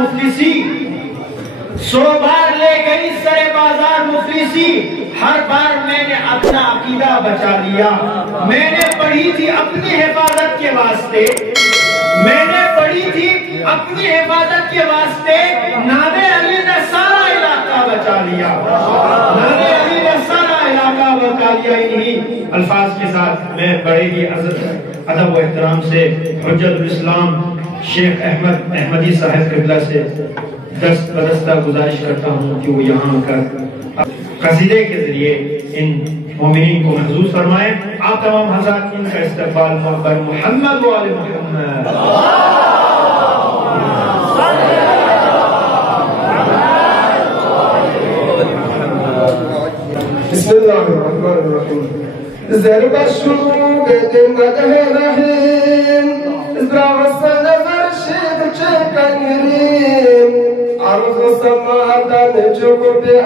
मुफलिसी, 100 बार ले गई सरे बाजार मुफलिसी, हर बार मैंने अपना अकीदा बचा लिया। मैंने पढ़ी थी अपनी हिफाजत के वास्ते, मैंने पढ़ी थी अपनी हिफाजत के वास्ते, नादे अली ने सारा इलाका बचा लिया, नादे अली ने सारा इलाका बचा लिया। इन्हीं अल्फाज के साथ मैं बड़े ही अदब व एहतराम से हुज्जतुल इस्लाम शेख अहमद अहमदी साहब किबला से दस्त बदस्ता गुजारिश करता हूँ कि वो यहाँ आकर कसीदे के जरिए इन मोमिनीन को महसूस फरमाएं। आप तमाम हज़रात इनका इस्तकबाल पर मुहम्मद व आले मुहम्मद। बिस्मिल्लाहिर्रहमानिर्रहीम।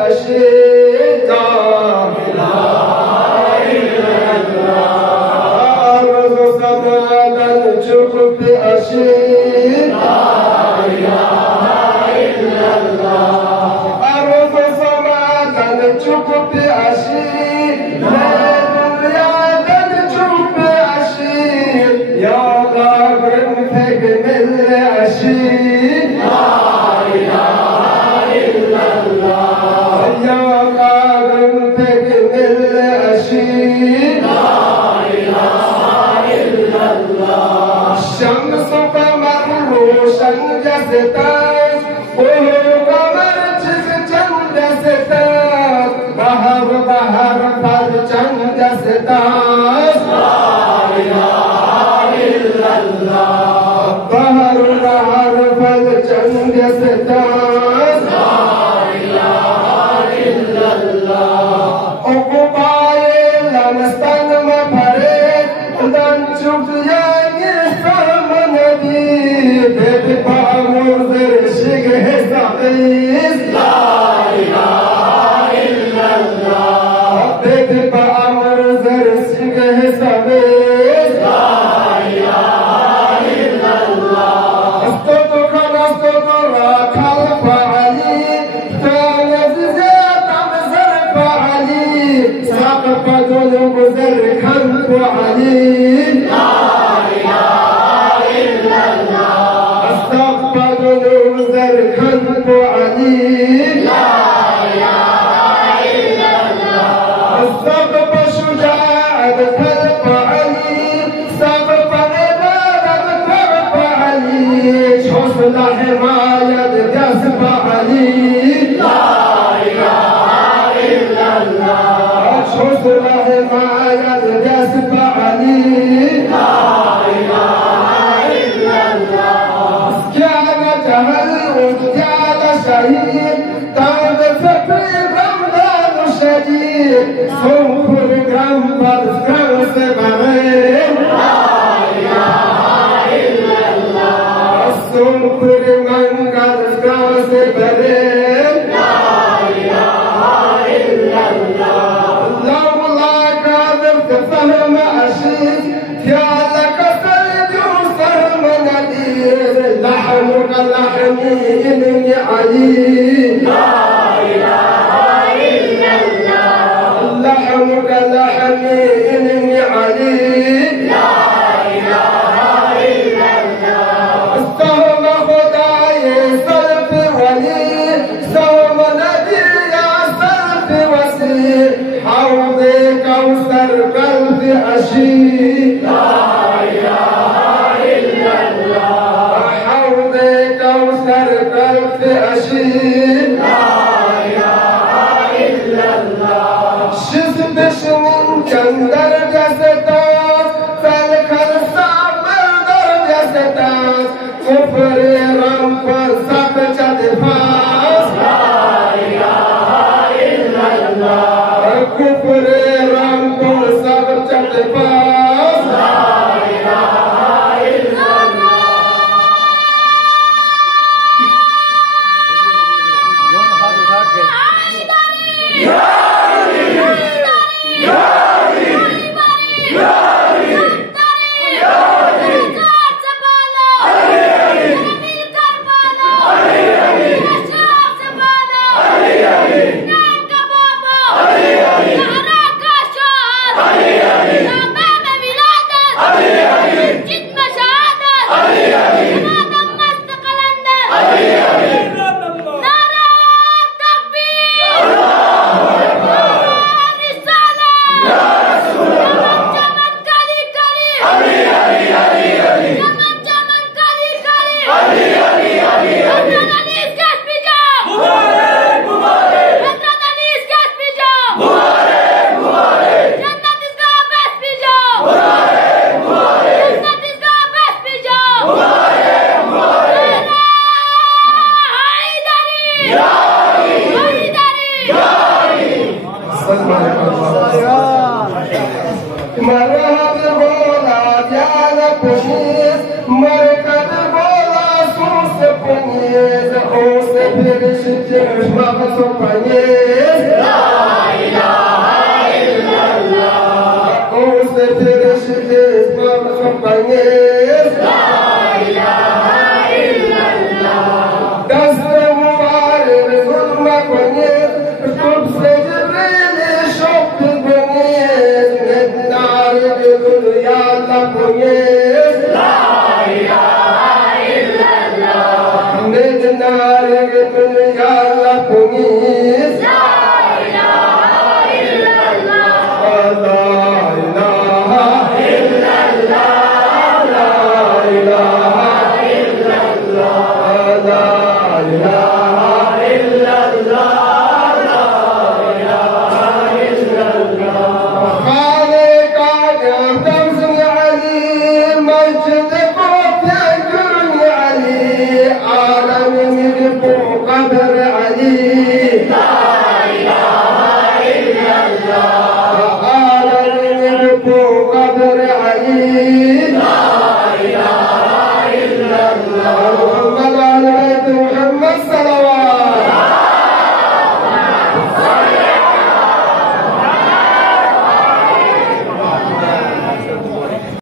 अशी Shit, Mama, so quiet. La ilaha illallah. Oh, Mama, so quiet.